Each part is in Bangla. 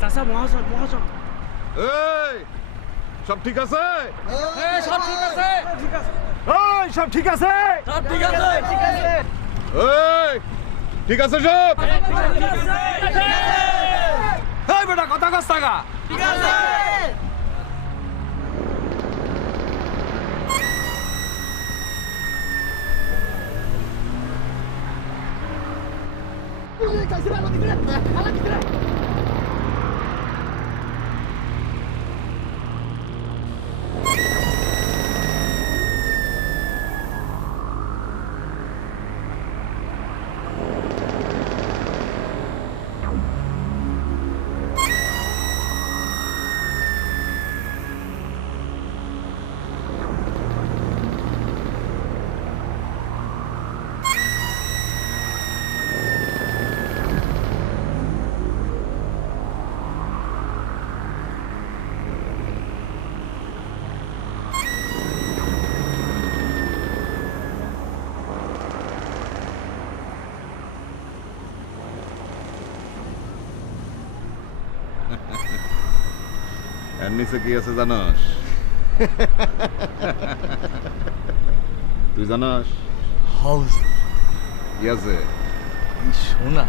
চাচা মহাজন মহাজন এই সব ঠিক আছে? সব ঠিক আছে এই সব ঠিক আছে? সব ঠিক আছে এই ঠিক আছে সব? এই বেটা কথা কস টাকা ঠিক আছে এর নিচে কি আছে জানোস? তুই জানোস হাউস কি আছে? সোনা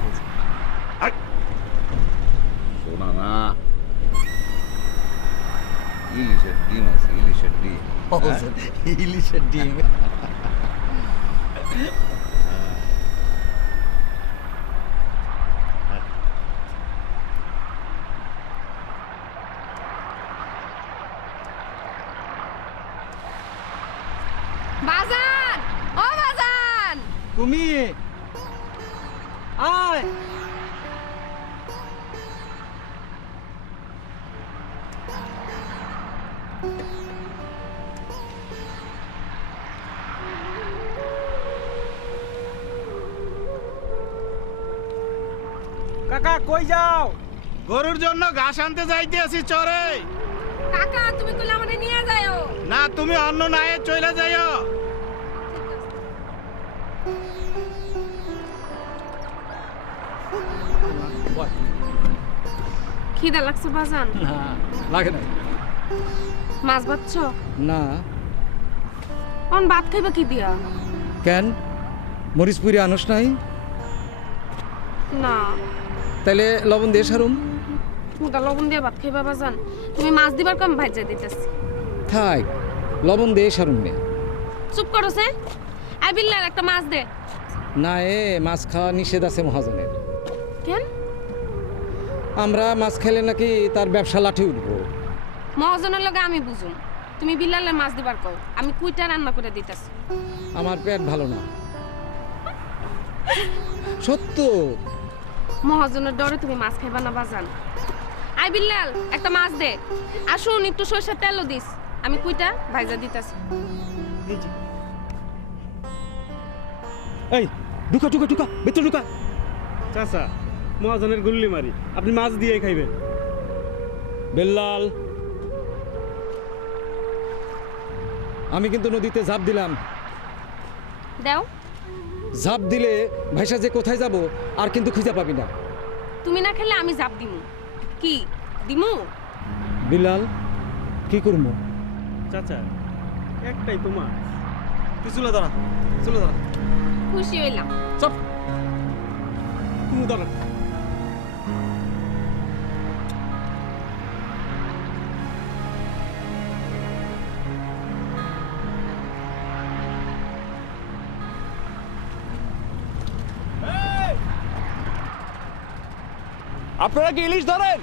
সোনা না, ইলিশের ডিম আছে, ইলিশের ডিম। ইলিশের ডিম বাজান ও বাজান তুমি আয় কাকা কই যাও? গরুর জন্য ঘাস আনতে যাইতে আছি চরে। কাকা তুমি কইলা আমারে নিয়ে যাও না তুমি অন্য নায়ে চলে যাইও। খিদা লাগছে বাজান? না লাগে না মাছ ভাতছ? না অন ভাত খাইবা কি দিয়া? কেন মরিচপুরি আনস নাই? না তাইলে লবণ দিয়ে সারুম। মুদা লবণ দিয়ে ভাত খাইবা বাজান? তুমি মাছ দিবার কম ভাইজা দিতেছি। থাক লবণ দিয়ে সারুম নে। চুপ করো সে। আই বিল্লাল একটা মাছ দে। না মাছ খাওয়া নিষেধ আছে মহাজনের। কেন? আমরা মাছ খেলে নাকি তার ব্যবসা লাঠি উঠবো। মহাজনের লগে আমি বুঝুম, তুমি বিল্লালের মাছ দিবার কও, আমি কুইটা রান্না করে দিতেছি। আমার পেট ভালো না, সত্য। মহাজনের ডরে তুমি মাছ খাইবা না বাজান। আই বিল্লাল একটা মাছ দে। আসুন একটু সরষের তেলও দিস, আমি কুইটা ভাইজা দিতেছি। এই ঢুকা ঢুকা ঢুকা ভেতর ঢুকা। চাচা মহাজনের গুল্লি মারি, আপনি মাছ দিয়ে খাইবেন। বেল্লাল, আমি কিন্তু নদীতে ঝাঁপ দিলাম। দাও। ঝাঁপ দিলে ভাইসা যে কোথায় যাব আর কিন্তু খুঁজে পাবি না। তুমি না খেলে আমি জাপ দিমু। কি দিমু? বিল্লাল কি করবো? চাচা একটাই তো মাছ। তুই চলে দাঁড়া, চলে দাঁড়া। খুশি হইলাম। চপ তুমি দাঁড়া। আপনারা কি ইলিশ ধরেন?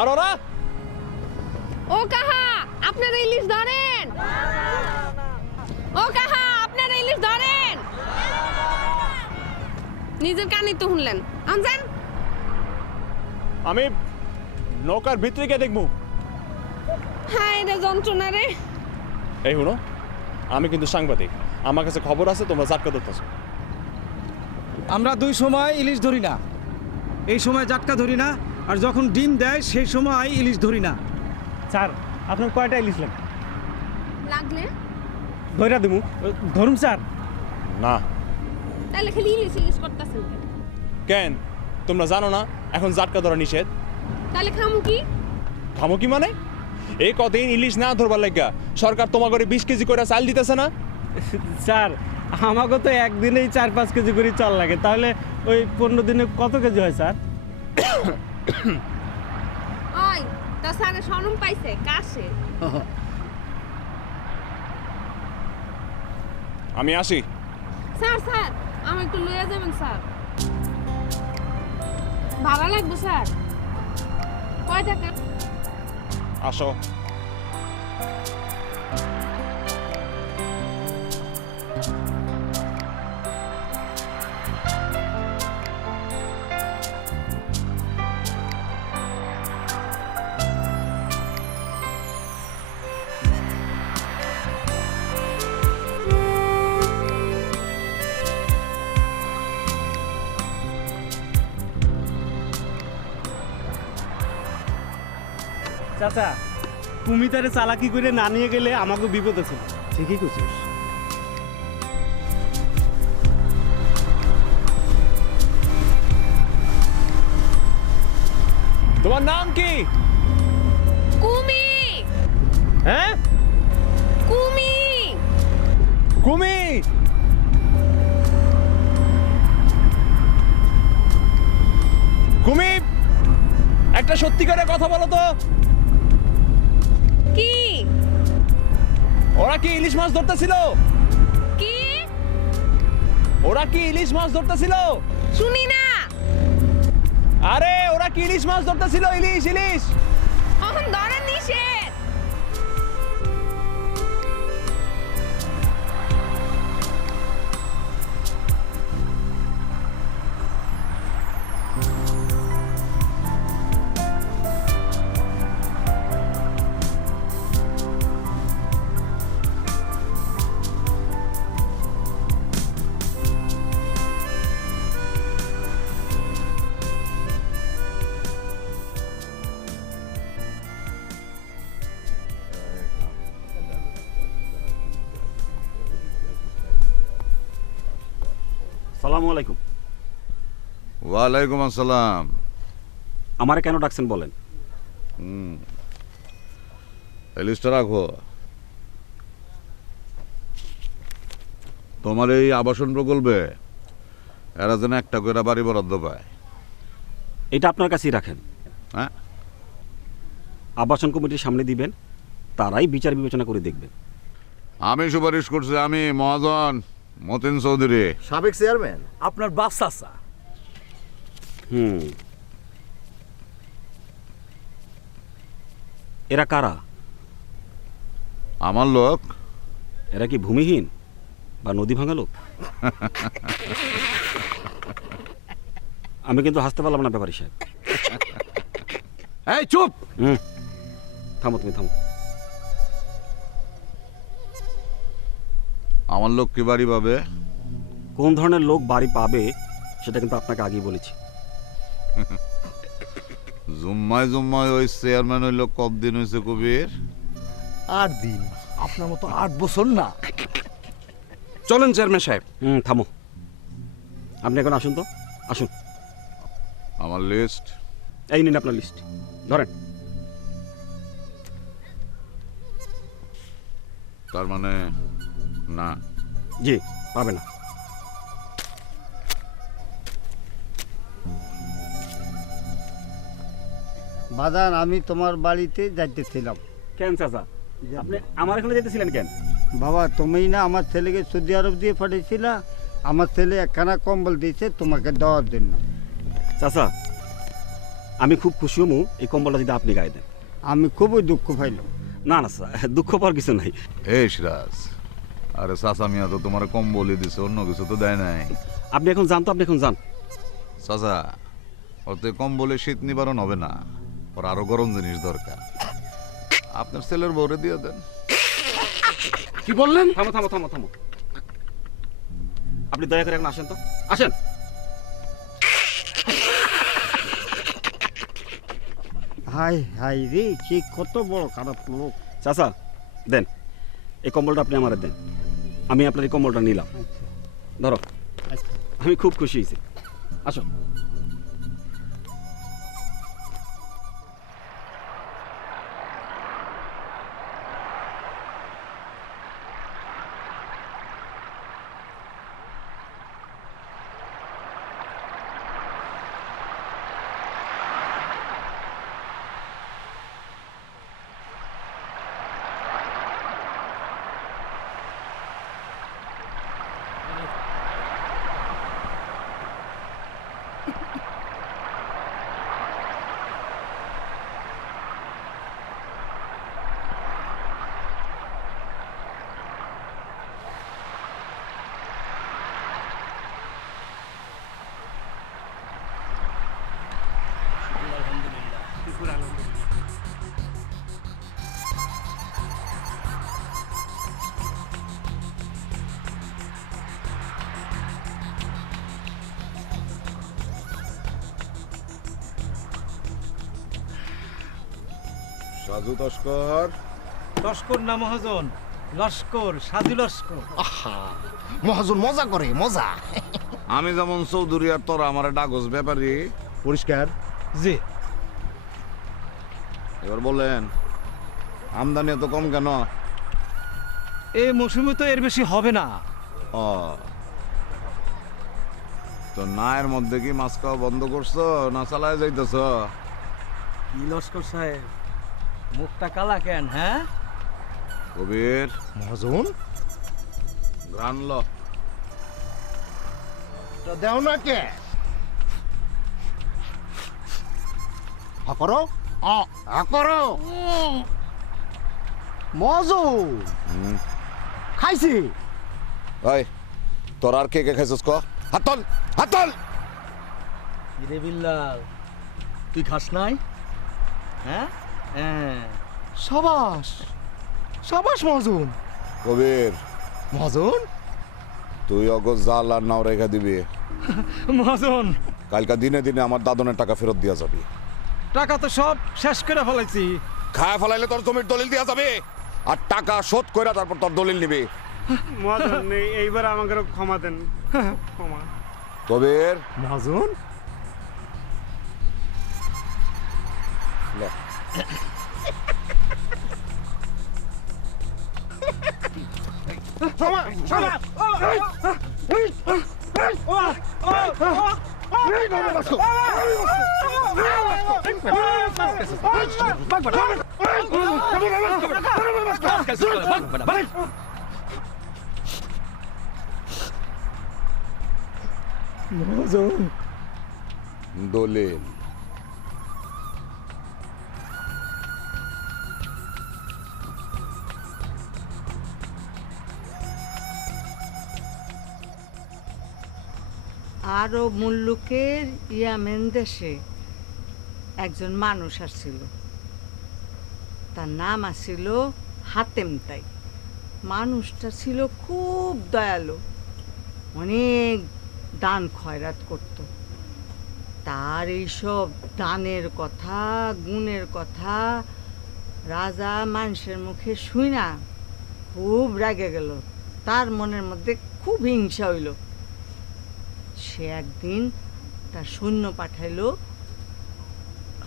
আর ওরা? ও কাহা আপনারা ইলিশ ধরেন? ও কাহা আপনারা ইলিশ ধরেন? নিজের কানেই তো শুনলেন। আনজান আমি নৌকার ভিতরে গিয়ে দেখবো। হায় রে যন্ত্রণা রে। এই শুনো, আমি কিন্তু সাংবাদিক, আমার কাছে খবর আছে তোমরা জাটকা ধরতেছো। আমরা দুই সময় ইলিশ ধরি না, এই সময় জাটকা ধরি না, আর যখন ডিম দেয় সেই সময় ইলিশ ধরি না। স্যার আপনার কয়টা ইলিশ লাগবে? লাগলে ধইরা দেবো, ধরুন স্যার। না তাহলে খালি ইলিশ ইলিশ করতেছেন কেন? কেন তোমরা জানো না এখন জাটকা ধরা নিষেধ? তাহলে খামু কি? খামো কি মানে? এই কদিন ইলিশ না ধরবার লাগা সরকার তোমার করে 20 কেজি করে চাল দিতেছে না? স্যার আমাকে তো একদিনেই 4-5 কেজি করে চাল লাগে, তাহলে ওই 15 দিনে কত কেজি হয় স্যার? ওই তা স্যারে শরম পাইছে কাশে। আমি আসি। স্যার স্যার আমি একটু লইয়া যাবেন স্যার। ভাড়া লাগবে স্যার। কয় টাকা? আসো। চাচা তুমি তারে চালাকি করে না নিয়ে গেলে আমাকে বিপদ আছে। ঠিকই করছিস। তোমার নাম কি? কুমি হ্যাঁ কুমি কুমি। কুমি একটা সত্যিকারের কথা বলো তো, কি ওরা কি ইলিশ মাছ ধরতেছিল? কি ওরা কি ইলিশ মাছ ধরতেছিল? শুনি না। আরে ওরা কি ইলিশ মাছ ধরতেছিল? ইলিশ ইলিশ। এখন ধরা নিষেধ। সালামু আলাইকুম। ওয়ালাইকুম আসসালাম। আমারে কেন ডাকছেন বলেন? এই লিস্টটা রাখো। তোমার এই আবাসন প্রকল্পে এরা যেন একটা করে বাড়ি বরাদ্দ পায়। এটা আপনার কাছেই রাখেন। হ্যাঁ, আবাসন কমিটির সামনে দিবেন, তারাই বিচার বিবেচনা করে দেখবেন। আমি সুপারিশ করছি, আমি মহাজন মতিন চৌধুরী। সাবেক চেয়ারম্যান আপনার বাপ চাচা। এরা কারা? আমার লোক। এরা কি ভূমিহীন বা নদী ভাঙা লোক? আমি কিন্তু হাসতে পারলাম না ব্যাপারী সাহেব। এই চুপ! থামো, তুমি থামো। আমার লোক কি বাড়ি পাবে? কোন ধরনের লোক বাড়ি পাবে সেটা কিন্তু আপনাকে আগেই বলেছি। জুম্মায় জুম্মায় ওই চেয়ারম্যান হইল কতদিন হয়েছে কবির? 8 দিন। আপনার মতো 8 বছর না। চলেন চেয়ারম্যান সাহেব। থামো। আপনি এখন আসুন তো, আসুন। আমার লিস্ট। এই নিন আপনার লিস্ট, ধরেন। তার মানে না? জি, পাবে না। বাজান আমি তোমার বাড়িতে যাইতেছিলাম। কেন চাচা, আপনি আমার এখানে যেতেছিলেন কেন? বাবা তুমি না আমার ছেলেকে সৌদি আরব দিয়ে পাঠিয়েছিলা, আমার ছেলে একখানা কম্বল দিয়েছে তোমাকে দেওয়ার জন্য। চাচা আমি খুব খুশি হমু এই কম্বলটা যদি আপনি গায়ে দেন। আমি খুবই দুঃখ পাইলাম। না না স্যার, দুঃখ পাওয়ার কিছু নাই। এই সিরাজ, আরে চাচা মিয়া তো তোমার কম বলে দিছে, অন্য কিছু তো দেয় নাই। আপনি এখন যান তো, আপনি এখন যান। চাচা ওতে কম বলে শীত নিবারণ হবে না, ওর আরো গরম জিনিস দরকার। আপনার ছেলের বউরে দিয়ে দেন। কি বললেন? থামো থামো থামো থামো। আপনি দয়া করে এখন আসেন তো, আসেন। হাই হাই রে, সে কত বড় খারাপ লোক। চাচা দেন এই কম্বলটা, আপনি আমার দেন। আমি আপনার এই কম্বলটা নিলাম, ধরো। আমি খুব খুশি হয়েছি। আসো। সাজু তস্কর লস্কর না মহাজন, লস্কর, সাজু লস্কর। মহাজন মজা করে মজা। আমি যেমন চৌধুরী আর তোরা আমার ডাগজ ব্যাপারী। পরিষ্কার। জি, এবার বলেন আমদানি এত কম কেন? এই মৌসুমে তো এর বেশি হবে না। ও তো নায়ের মধ্যে কি মাছ খাওয়া বন্ধ করছো না চালায় যাইতেছ? কি লস্কর সাহেব, মুখটা কালা কেন? হ্যাঁ, কবির মহাজন গ্রান ল। তো দেও না কে? হা করো, হা করো। মহাজন খাইছি। ওই তোর আর কে কে খাইছিস ক? হাতল হাতল। রে বিল্লাল, তুই খাস নাই? হ্যাঁ হ্যাঁ, সাবাস সাবাস মহাজন। কবির মহাজন তুই অগজ জাল আর নাও রেখা দিবি। মহাজন কালকা দিনে দিনে আমার দাদনের টাকা ফেরত দিয়া যাবি। টাকা তো সব শেষ করে ফেলাইছি। খায় ফেলাইলে তোর জমির দলিল দিয়া যাবে আর টাকা শোধ কইরা তারপর তোর দলিল নিবি। মহাজন এইবার আমাকে ক্ষমা দেন, ক্ষমা। কবির মহাজন লে। দলিল আরব মুল্লুকের ইয়ামেন দেশে একজন মানুষ আসছিল, তার নাম আসছিল হাতেম তাই। মানুষটা ছিল খুব দয়ালু, অনেক দান খয়রাত করত। তার এইসব দানের কথা, গুণের কথা রাজা মানুষের মুখে শুই না খুব রেগে গেল। তার মনের মধ্যে খুব হিংসা হইল। সে একদিন তার সৈন্য পাঠাইল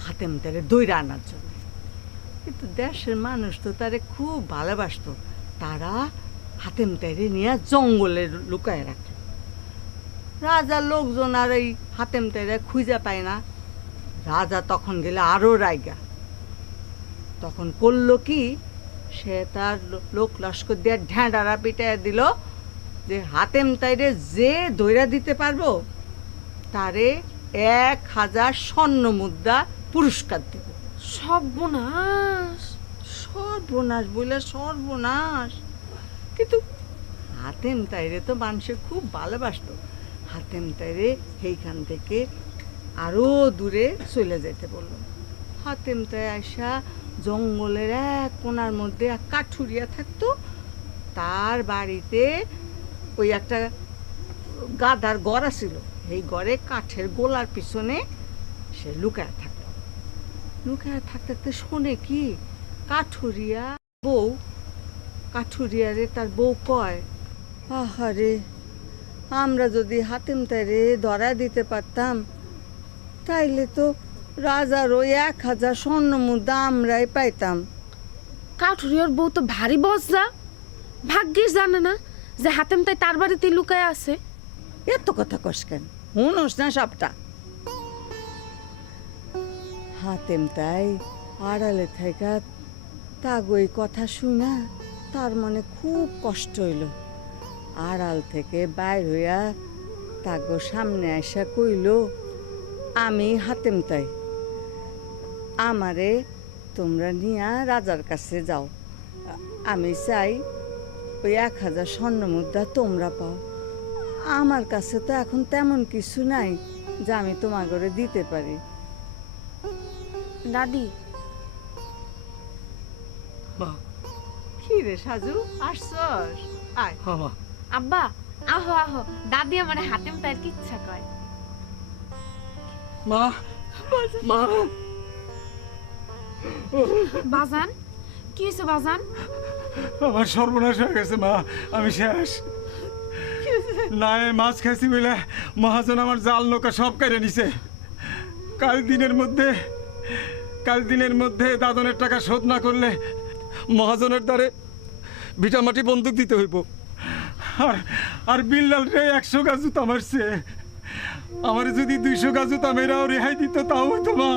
হাতেম তারে দইরা আনার জন্য। কিন্তু দেশের মানুষ তো তারে খুব ভালোবাসত। তারা হাতেম তারে নিয়ে জঙ্গলে লুকায় রাখে। রাজার লোকজন আর এই হাতেম তারে খুঁজে পায় না। রাজা তখন গেলে আরো রাইগা। তখন করলো কি, সে তার লোক লস্কর দিয়ে ঢ্যাঁড়ারা পিটাইয়া দিল যে হাতেম তাইরে যে দইরা দিতে পারবো তারে 1000 স্বর্ণ মুদ্রা পুরস্কার দিব। সর্বনাশ! সর্বনাশ বলে সর্বনাশ। কিন্তু হাতেম তাইরে তো মানুষের খুব ভালোবাসতো। হাতেম তাইরে সেইখান থেকে আরো দূরে চলে যেতে বললো। হাতেম তাই আসা জঙ্গলের এক কোণার মধ্যে এক কাঠুরিয়া থাকতো। তার বাড়িতে ওই একটা গাধার গড় ছিল। এই গড়ে কাঠের গোলার পিছনে সে লুকায় থাকতো। লুকায় থাকতে থাকতে শোনে কি, কাঠুরিয়া বউ, কাঠুরিয়ারে তার বউ কয়, আহারে আমরা যদি হাতেম তাইরে ধরা দিতে পারতাম তাইলে তো রাজার ওই 1000 স্বর্ণ মুদ্রা আমরাই পাইতাম। কাঠুরিয়ার বউ তো ভারী বজ্জা, ভাগ্যিস জানে না যে হাতেম তাই তার বাড়িতে লুকায় আছে। এত কথা কস কেন, শুনোস না সবটা। হাতেম তাই আড়ালে থাকা তাগই কথা শুনা তার মনে খুব কষ্ট হইল। আড়াল থেকে বাইর হইয়া তাগো সামনে আসা কইল, আমি হাতেম তাই, আমারে তোমরা নিয়া রাজার কাছে যাও। আমি চাই ওই 1000 স্বর্ণ মুদ্রা তোমরা পাও। আমার কাছে তো এখন তেমন কিছু নাই যা আমি তোমার ঘরে দিতে পারি। দাদি, কি রে সাজু, আসছস? আয়। আব্বা আহো আহো, দাদি আমার হাতেম তাইর কি ইচ্ছা কয়। মা, মা, বাজান কি হয়েছে বাজান? আমার সর্বনাশ হয়ে গেছে মা, আমি শেষ। না মাছ খাইছি বলে মহাজন আমার জাল নৌকা সব কেড়ে নিছে। কাল দিনের মধ্যে দাদনের টাকা শোধ না করলে মহাজনের দ্বারে ভিটামাটি বন্দুক দিতে হইব। আর বিল্লাল রে 100 গাছ জুতা মারছে। আমার যদি 200 গাছ জুতা মেরাও রেহাই দিত তাও হইতো মা।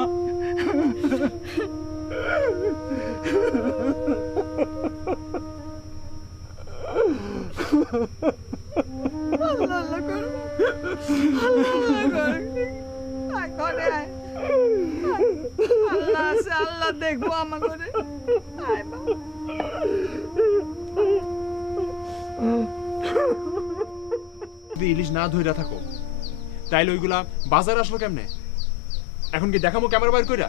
আল্লাহ দেখবো আমার করে। যদি ইলিশ না ধইরা থাকো তাইলে ওইগুলা বাজার আসলো কেমনে? এখন কি দেখামো ক্যামেরা বাইর কইরা?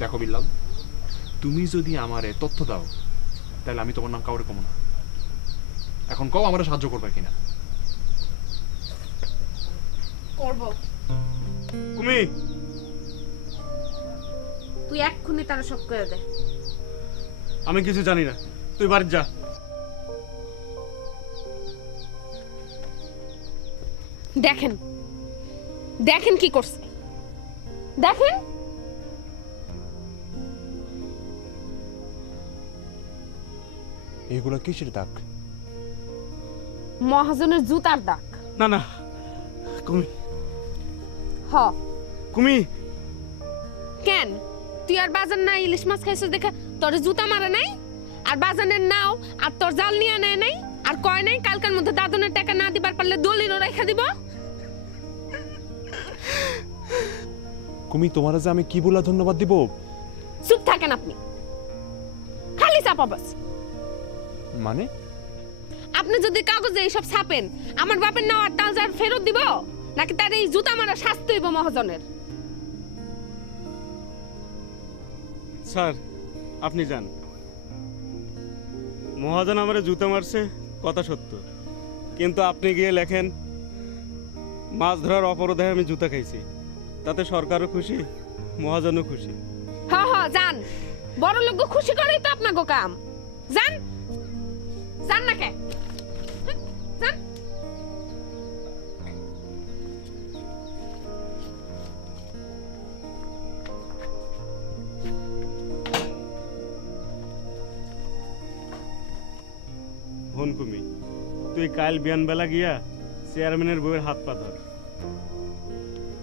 দেখো বিল্লাল, তুমি যদি আমারে তথ্য দাও তাহলে আমি তোমার নাম কাউরে কমো না। এখন কও আমারে সাহায্য করবে কিনা। করব। কুমি, তুই এক্ষুনি তার সব করে দে। আমি কিছু জানি না, তুই বাড়ি যা। দেখেন দেখেন কি করছে, দেখেন। এগুলা কিসের দাগ? মহাজনের জুতার দাগ। না না কুমি, হ। কুমি, কেন তুই আর বাজার না ইলিশ মাছ খাইছিস দেখে তোর জুতা মারা নাই? আর বাজানের নাও আর তোর জাল নিয়ে নেয় নাই? আর কয় নাই কালকের মধ্যে দাদনের টাকা না দিবার পারলে দলিলও রেখে দিব? কুমি, তোমার যে আমি কি বলা ধন্যবাদ দিব? চুপ থাকেন আপনি, খালি চাপা বাস। মানে আপনি যদি কাগজে এইসব ছাপেন, আমার বাপের নাও আর তালজার ফেরত দিব নাকি তার এই জুতা মারা শাস্তি হইব মহাজনের? স্যার আপনি যান। মহাজন আমারে জুতা মারছে, কথা সত্য, কিন্তু আপনি গিয়ে লেখেন মাছ ধরার অপরাধে আমি জুতা খাইছি। তাতে সরকারও খুশি, মহাজনও খুশি। হ্যাঁ হ্যাঁ যান, বড় লোক খুশি করেই তো আপনাকে কাম। যান যান না কে যান। হন কুমি, তুই কাল বিয়ানবেলা গিয়া চেয়ারম্যানের বউয়ের হাত পা ধর।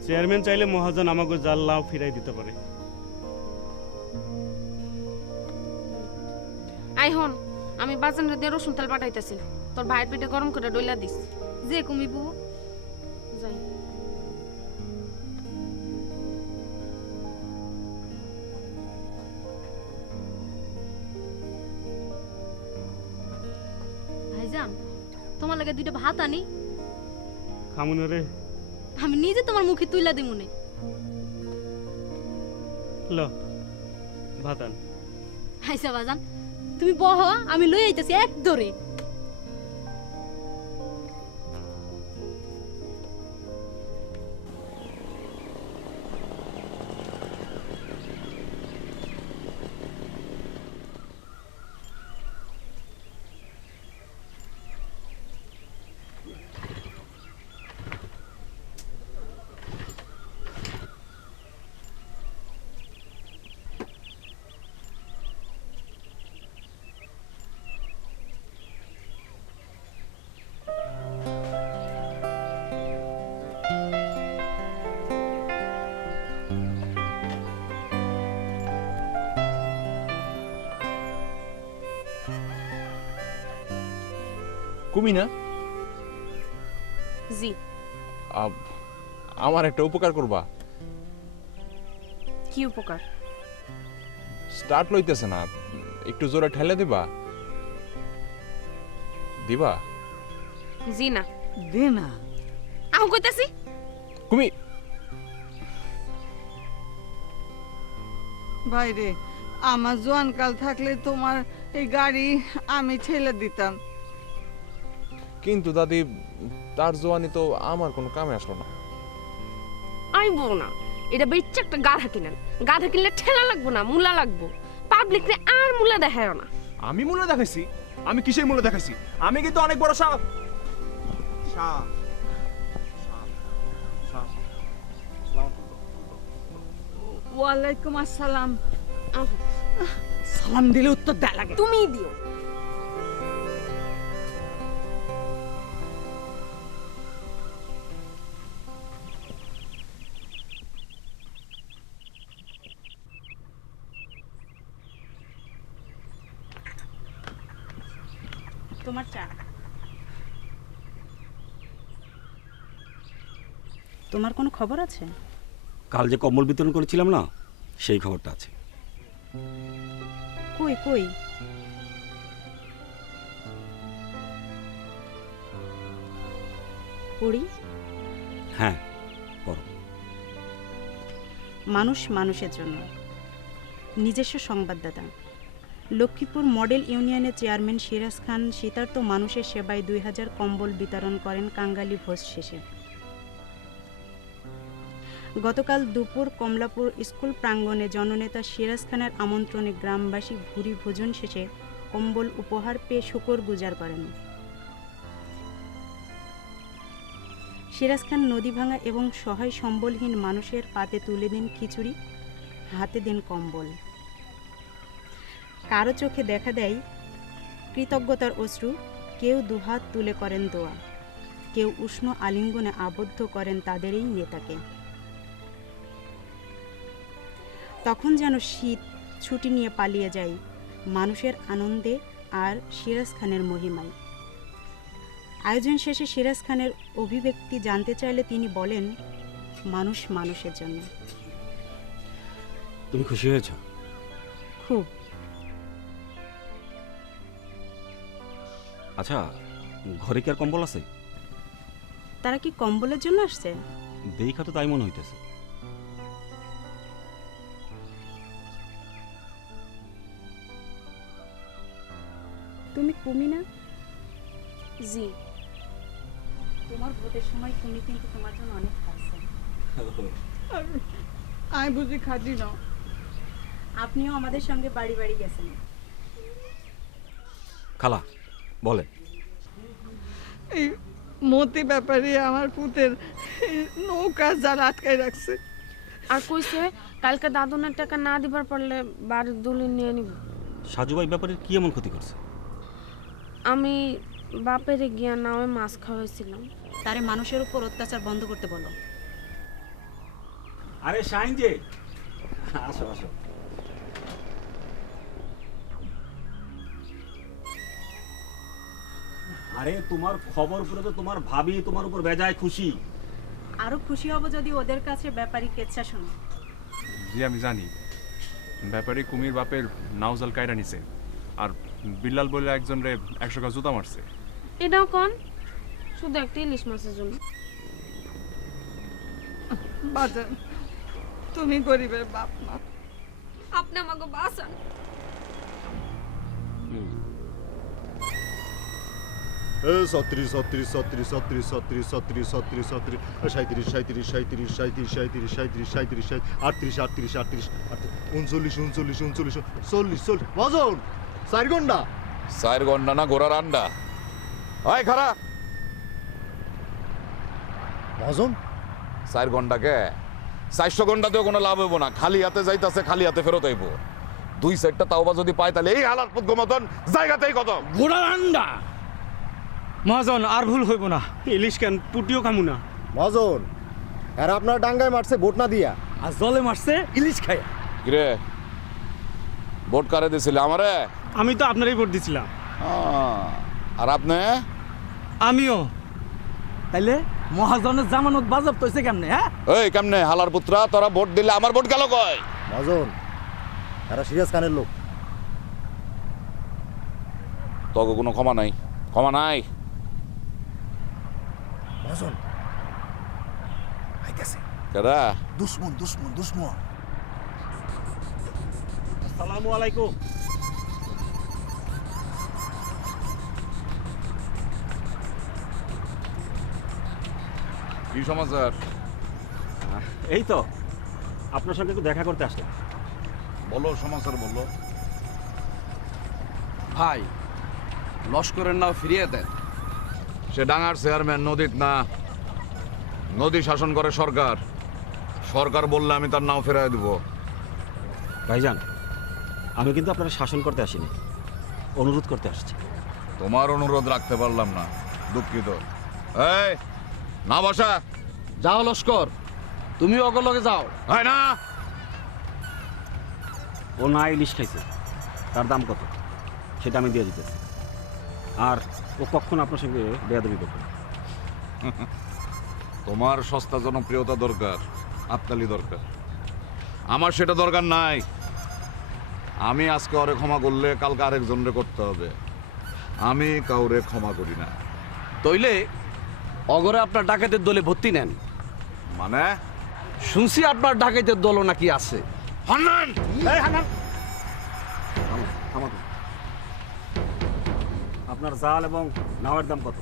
চেয়ারম্যান চাইলে মহাজন আমাকে জাল লাভ ফিরাই দিতে পারে। আই হন, আমি বাজারে দিয়ে রসুন তেল পাঠাইতেছি, তোর ভাইয়ের পেটে গরম করে ডইলা দিস। যে কমিবু যাই। ভাইজান, তোমার লাগে 2টা ভাত আনি। খামুন রে, আমি নিজে তোমার মুখে তুইলা দিমুনে। ল ভাত আন। হাইসা বাজান, তুমি বহ, আমি লই আইতাছি এক দরে। কুমি না? জি। আমার একটা উপকার করবা। কি উপকার? স্টার্ট লইতেছে না, একটু জোরে ঠেলে দিবা। দিবা? জি না। দে না। আহ কইতাছি। কুমি, ভাইরে, আমার জোয়ান কাল থাকলে তোমার এই গাড়ি আমি ঠেলে দিতাম। কিন্তু দাদি, তার জোয়ানি তো আমার কোনো কামে আসলো না। আইবো না, এটা বেচ্চা একটা গাধা কিনেন। গাধা কিনলে ঠেলা লাগবো না, মূলা লাগবো। পাবলিক রে আর মূলা দেখায় না। আমি মূল্য দেখাইছি? আমি কিসের মূল্য দেখাইছি? আমি কিন্তু অনেক বড় সাপ। ওয়ালাইকুম আসসালাম। সালাম দিলে উত্তর দেয়া লাগে। তুমিই দিও। তোমার চা। তোমার কোনো খবর আছে? কাল যে কম্বল বিতরণ করেছিলাম না, সেই খবরটা আছে। কই কই? পড়ি। হ্যাঁ, পড়ো। মানুষ মানুষের জন্য। নিজস্ব সংবাদদাতা। লক্ষ্মীপুর মডেল ইউনিয়নের চেয়ারম্যান সিরাজ খান শীতার্ত মানুষের সেবায় 2000 কম্বল বিতরণ করেন কাঙ্গালি ভোজ শেষে। গতকাল দুপুর কমলাপুর স্কুল প্রাঙ্গণে জননেতা সিরাজ খানের আমন্ত্রণে গ্রামবাসী ভুরি ভোজন শেষে কম্বল উপহার পেয়ে শুকর গুজার করেন। সিরাজ খান নদী ভাঙা এবং সহায় সম্বলহীন মানুষের পাতে তুলে দেন খিচুড়ি, হাতে দেন কম্বল। কারো চোখে দেখা দেয় কৃতজ্ঞতার অশ্রু, কেউ দুহাত তুলে করেন দোয়া, কেউ উষ্ণ আলিঙ্গনে আবদ্ধ করেন তাদের এই নেতাকে। তখন যেন শীত ছুটি নিয়ে পালিয়ে যায় মানুষের আনন্দে আর সিরাজ খানের মহিমায়। আয়োজন শেষে সিরাজ খানের অভিব্যক্তি জানতে চাইলে তিনি বলেন, মানুষ মানুষের জন্য। তুমি খুশি হয়েছ? খুব। আচ্ছা, ঘরে কি আর কম্বল আছে? তারা কি কম্বলের জন্য আসছে? দেখা তো তাই মনে হইতেছে। তুমি কুমি না? জি। তোমার ভোটের সময় তুমি কিন্তু তোমার জন্য অনেক খাচ্ছে। আমি বুঝি খাদি না। আপনিও আমাদের সঙ্গে বাড়ি বাড়ি গেছেন। খালা বলে, এই মতি ব্যাপারে আমার পুতের নৌকা যারা আটকায় রাখছে। আর কইছে কালকে দাদনের টাকা না দিবার পারলে বাড়ির দলিল নিয়ে নিব। সাজু ভাই ব্যাপারে কি এমন ক্ষতি করছে? আমি বাপেরে গিয়া নাওয়ে মাছ খাওয়াইছিলাম। তারে মানুষের উপর অত্যাচার বন্ধ করতে বলো। আরে শাইন যে, আসো আসো। আরে তোমার খবর পুরো তো তোমার ভাবি তোমার উপর বেজায় খুশি। আরো খুশি হব যদি ওদের কাছে ব্যাপারী কেচ্ছা শোনো। জি আমি জানি, ব্যাপারী কুমির বাপের নাউজাল কায়রা নিছে, আর বিল্লাল বলে একজন রে 100 গজ জুতা মারছে। এটাও কোন? শুধু একটা ইলিশ মাছের জন্য। বাজান, তুমি গরিবের বাপ মা, আপনি আমাকে বাঁচান। ছত্রিশ ছত্রিশ ছত্রিশ ছত্রিশ ছত্রিশ ছত্রিশ ছত্রিশ ছত্রিশ সাঁত্রিশ সাঁত্রিশ সাঁত্রিশ সাঁত্রিশ সাঁত্রিশ সাঁত্রিশ সাঁত্রিশ আটত্রিশ আটত্রিশ আটত্রিশ উনচল্লিশ উনচল্লিশ উনচল্লিশ চল্লিশ চল্লিশ মজন 4 ঘন্টা 4 ঘন্টা না ঘোড়ার আন্ডা। হয় খারা মজন 4 ঘন্টা কে? 400 ঘন্টাতেও কোনো লাভ হইব না। খালি হাতে যাইতাছে, খালি হাতে ফেরত আইব। 2 সাইডটা তাওবা যদি পায় তাহলে এই হালার পুত মতন জায়গাতেই কত ঘোড়ার আন্ডা। মহাজন আর ভুল হইব না। ইলিশ কেন, পুটিও খামু না। মজন আর আপনার ডাঙ্গায় মারছে ভোট না দিয়া, আর জলে মারছে ইলিশ খায়। কিরে ভোট কারে দিছিলে? আমারে? আমি তো আপনারই ভোট দিছিলাম। আর আপনি? আমিও। তাইলে মহাজনের জামানত বাজেপ্ত হইছে কেমনে? হ্যাঁ এই কেমনে হালার পুত্রা, তোরা ভোট দিলে আমার ভোট গেল কয়? মজন এরা সিরাজ খানের লোক। তোকে কোনো ক্ষমা নাই, ক্ষমা নাই। মজন আইতাছে কেডা? দুশ্মন দুশ্মন দুশ্মন। আসসালামু আলাইকুম। কি সমাচার? এই তো আপনার সঙ্গে একটু দেখা করতে আসলাম। বলো সমাচার বলো। ভাই লস্করের নাও ফিরিয়ে দেন। সে ডাঙার চেয়ারম্যান, নদীত না। নদী শাসন করে সরকার। সরকার বললে আমি তার নাও ফেরাই দেব। ভাইজান, আমি কিন্তু আপনারা শাসন করতে আসিনি, অনুরোধ করতে আসছি। তোমার অনুরোধ রাখতে পারলাম না, দুঃখিত। এই না বসা। যাও লস্কর, তুমি অগলগে যাও। হয় না, ও না ইলিশ খাইছে, তার দাম কত সেটা আমি দিয়ে দিতেছি। আর ও কখন আপনার সঙ্গে বেয়াদবি করবে না। তোমার সস্তা জনপ্রিয়তা দরকার, আত্মালি দরকার। আমার সেটা দরকার নাই। আমি আজকে ওরে ক্ষমা করলে কালকে আরেকজনরে করতে হবে। আমি কাউরে ক্ষমা করি না। তইলে অগরে আপনার ডাকাতের দলে ভর্তি নেন। মানে শুনছি আপনার ডাকাতের দলও নাকি আছে। হান্নান! আপনার জাল এবং নাওয়ের দাম কত,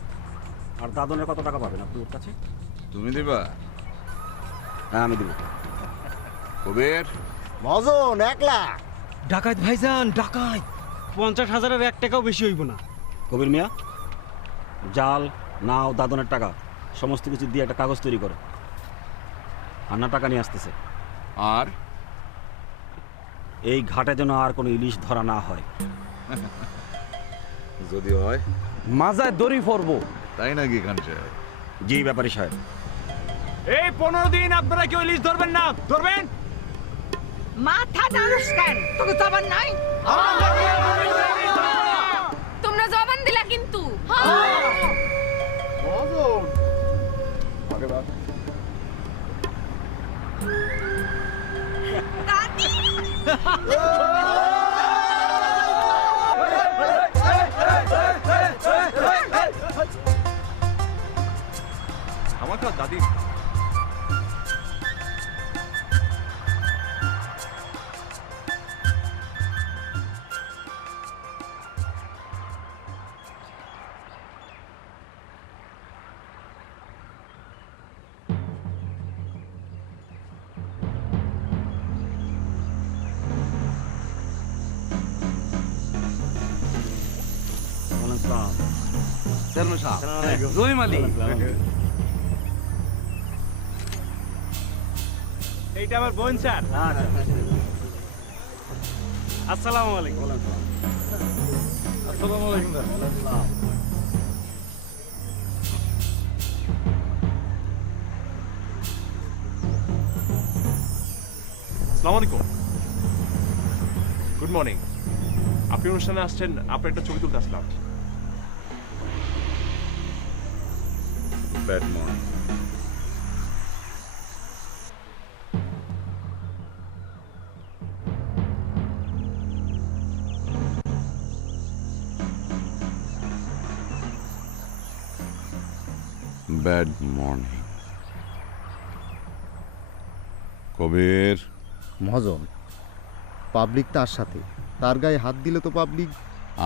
আর দাদনের কত টাকা পাবেন আপনি ওর কাছে? তুমি দিবা? হ্যাঁ আমি দিব। কবির, মহাজন 1 লাখ। ডাকাত ভাইজান, ডাকাত। 50,000-এর 1 টাকাও বেশি হইব না। কবির মিয়া, জাল, নাও, দাদনের টাকা সমস্ত কিছু দিয়ে একটা কাগজ তৈরি করে হান্না টাকা নিয়ে আসতেছে। আর এই ঘাটে যেন আর কোনো ইলিশ ধরা না হয়। যদি হয় মাজায় দড়ি পড়বো। তাই নাকি কাঞ্চে? জি ব্যাপারী সাহেব। এই 15 দিন আপনারা কেউ ইলিশ ধরবেন না। ধরবেন? মাথা জানুস কেন, তোকে জবান নাই? তোমরা জবান দিলা কিন্তু। আমাকে দাদি চেয়ারম্যান সাহেব, রহিম আলী। এইটা আমার বোন স্যার। আসসালামু আলাইকুম। আসসালামু আলাইকুম। আসসালামু আলাইকুম, গুড মর্নিং। আপনি অনুষ্ঠানে আসছেন, আপনার একটা ছবি তুলতে আসলাম। Bad morning. Bad morning. Kabir, Mahajan, public তার সাথে, তার গায়ে হাত দিলে তো পাবলিক।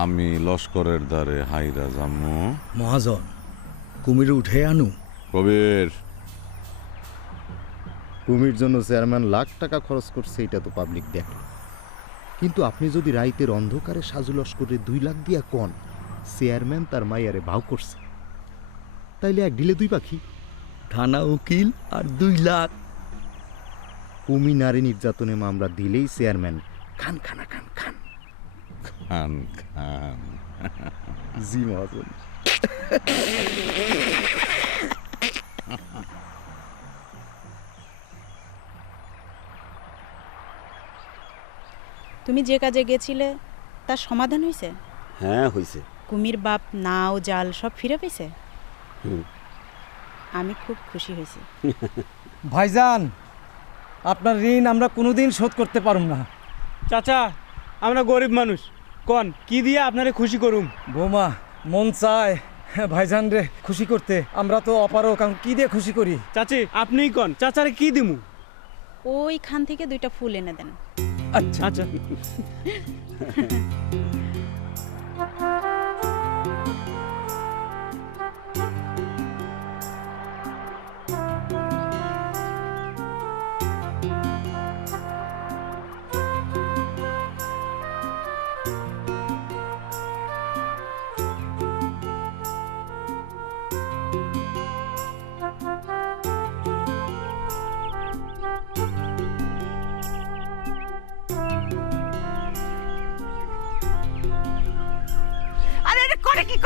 আমি লস্করের দ্বারে হাইরা জামু। মহাজন, কুমির উঠে আনু। কবির, কুমির জন্য চেয়ারম্যান লাখ টাকা খরচ করছে, এটা তো পাবলিক দেখে। কিন্তু আপনি যদি রাইতের অন্ধকারে সাজু লস্করে 2 লাখ দিয়া কন চেয়ারম্যান তার মাইয়ারে ভাও করছে, তাইলে 1 ঢিলে 2 পাখি। থানা উকিল আর 2 লাখ। কুমি নারী নির্যাতনে মামলা দিলেই চেয়ারম্যান খান খানা খান খান। খান খান। জি মহাজন। তুমি যে কাজে গেছিলে তার সমাধান হয়েছে? হ্যাঁ হয়েছে। কুমির বাপ, নাও, জাল সব ফিরে পেয়েছে? হুম। আমি খুব খুশি হয়েছি। ভাইজান, আপনার ঋণ আমরা কোনোদিন শোধ করতে পারুম না। চাচা, আমরা গরিব মানুষ, কোন কি দিয়ে আপনারে খুশি করুম? বৌমা, মন চায় ভাইজান রে খুশি করতে, আমরা তো অপারক, কারণ কি দিয়ে খুশি করি? চাচি আপনিই কোন, চাচারে কি দিমু? ওইখান থেকে 2টা ফুল এনে দেন। আচ্ছা আচ্ছা।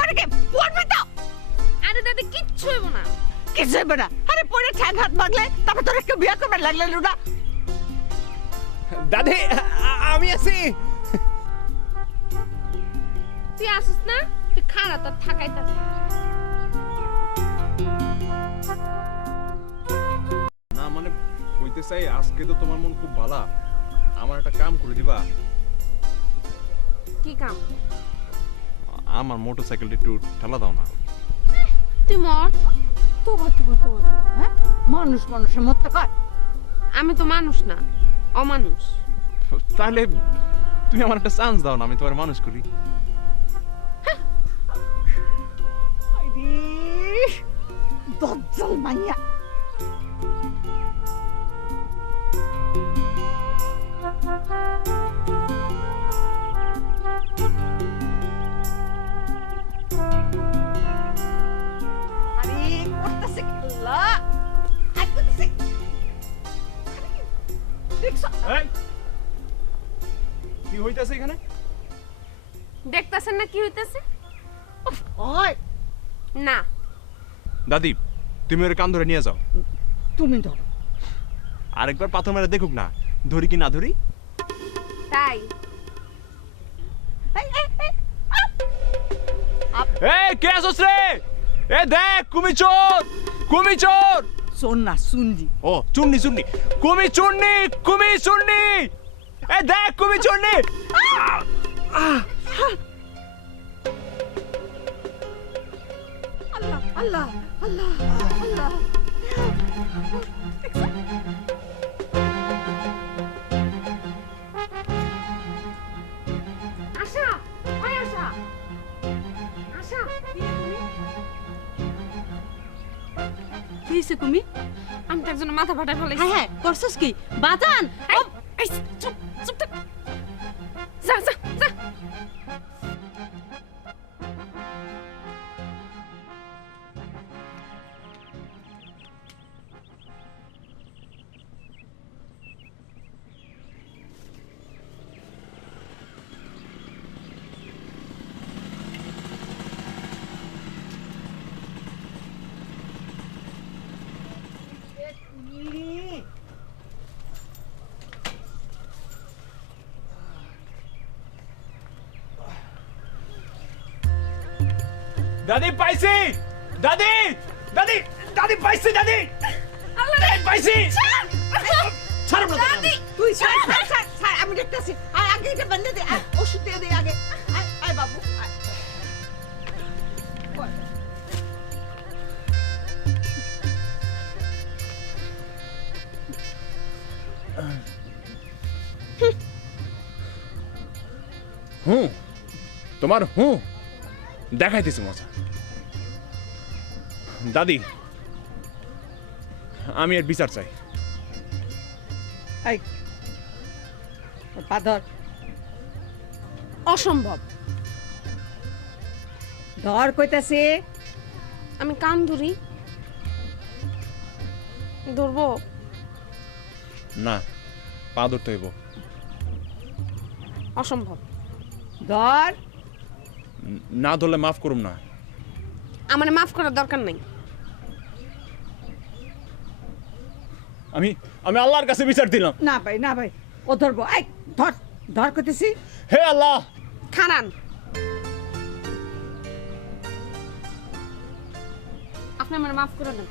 আরে কে পড়বে তো? আরে দাদি কিচ্ছু হইব না। কিছু হবে না। আরে পড়ে ঠ্যাং হাত ভাগলে তারপর তোর একটু বিয়ে করবে লাগলে লুনা। দাদি আমি আছি। তুই আসিস না, তুই খাড়া তোর থাকাইতে। না মানে কইতে চাই আজকে তো তোমার মন খুব ভালো, আমার একটা কাম করে দিবা। কি কাম? আমার মোটরসাইকেলটা একটু ঠেলা দাও না। তুই মর। তো হ্যাঁ মানুষ মানুষের মতো কয়। আমি তো মানুষ না, অমানুষ। তাহলে তুমি আমার একটা চান্স দাও না, আমি তোমার মানুষ করি। দজ্জাল মাইয়া। আরে করতেছে কি আল্লাহ? আই করতেছে। দেখছো? এই কি হইতাছে এখানে? দেখতাছেন না কি হইতাছে? ওই না, দাদি তুমি ওর কান ধরে নিয়ে যাও। তুমি ধরো। আরেকবার পাথর মেরে দেখুক না ধরি কি না ধরি। তাই এই কে আসছ রে? এ দেখ কুমি চোর, কুমি চোর। শোন না শুনলি। ও চুন্নি চুন্নি, কুমি চুন্নি, কুমি চুন্নি। এ দেখ কুমি চুন্নি। আল্লাহ আল্লাহ আল্লাহ আল্লাহ। আশা, ওই আশা, আশা। কি হয়েছে কুমি? আমি তো একজনের মাথা ফাটাই ফেলাইছি। হ্যাঁ হ্যাঁ করছস কি? বাজান এই, এই, চুপ চুপ থাক। যা যা যা। দাদি পাইছি, দাদি দাদি দাদি পাইছি, দাদি আল্লাহ রে, পাইছি। ছাড়ো না দাদি। তুই ছাড় ছাড় ছাড় ছাড়, আমি দেখতেছি। আয় আগে এটা বন্ধ দে, আয় ওষুধ দিয়ে দে আগে। আয় আয় বাবু আয়। হুঁ তোমার হুঁ দেখাইতেছি মজা। দাদি আমি এর বিচার চাই। এই পা ধর। অসম্ভব। ধর কইতাছে। আমি কান ধরি। ধরবো? না পা ধরতে হইব। অসম্ভব। ধর। না ধরলে মাফ করুম না। আমার মাফ করার দরকার নাই। আমি আমি আল্লাহর কাছে বিচার দিলাম। না ভাই না ভাই, ও ধরবো। আই ধর ধর কইতেছি। হে আল্লাহ। খারান, আপনি আমার মাফ করে দেন।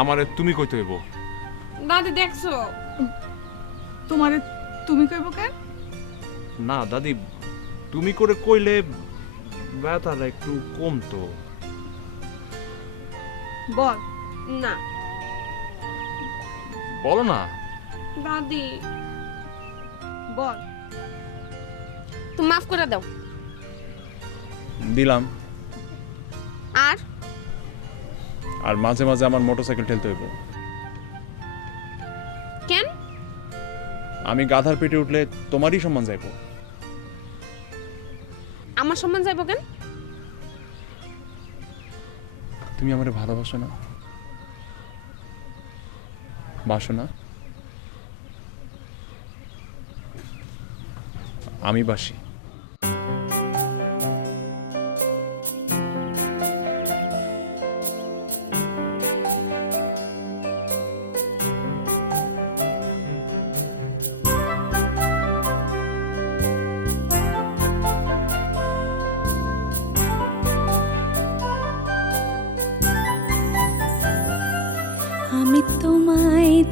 আমারে তুমি কইতে হইব। দাদি দেখছো? তোমারে তুমি কইব কেন? না দাদি তুমি করে কইলে ব্যথাটা একটু কমতো। বল। না বলো না। দাদি বল। তুমি মাফ করে দাও। দিলাম। আর আর মাঝে মাঝে আমার মোটরসাইকেল ঠেলতে হইব। কেন? আমি গাধার পেটে উঠলে তোমারই সম্মান যাইব। আমার সম্মান যাইব কেন? তুমি আমারে ভালোবাসো না? বাসো না? আমি বাসি।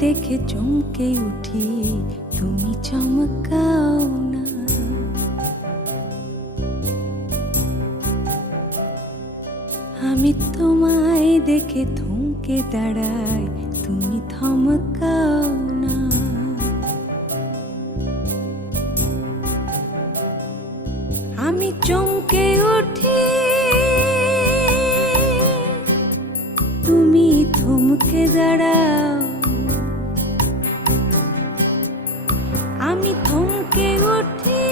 দেখে চমকে উঠি, তুমি চমকাও না। আমি তোমায় দেখে থমকে দাঁড়াই, তুমি থমকাও না। আমি চমকে উঠি, তুমি থমকে দাঁড়াও। আমি থমকে উঠি,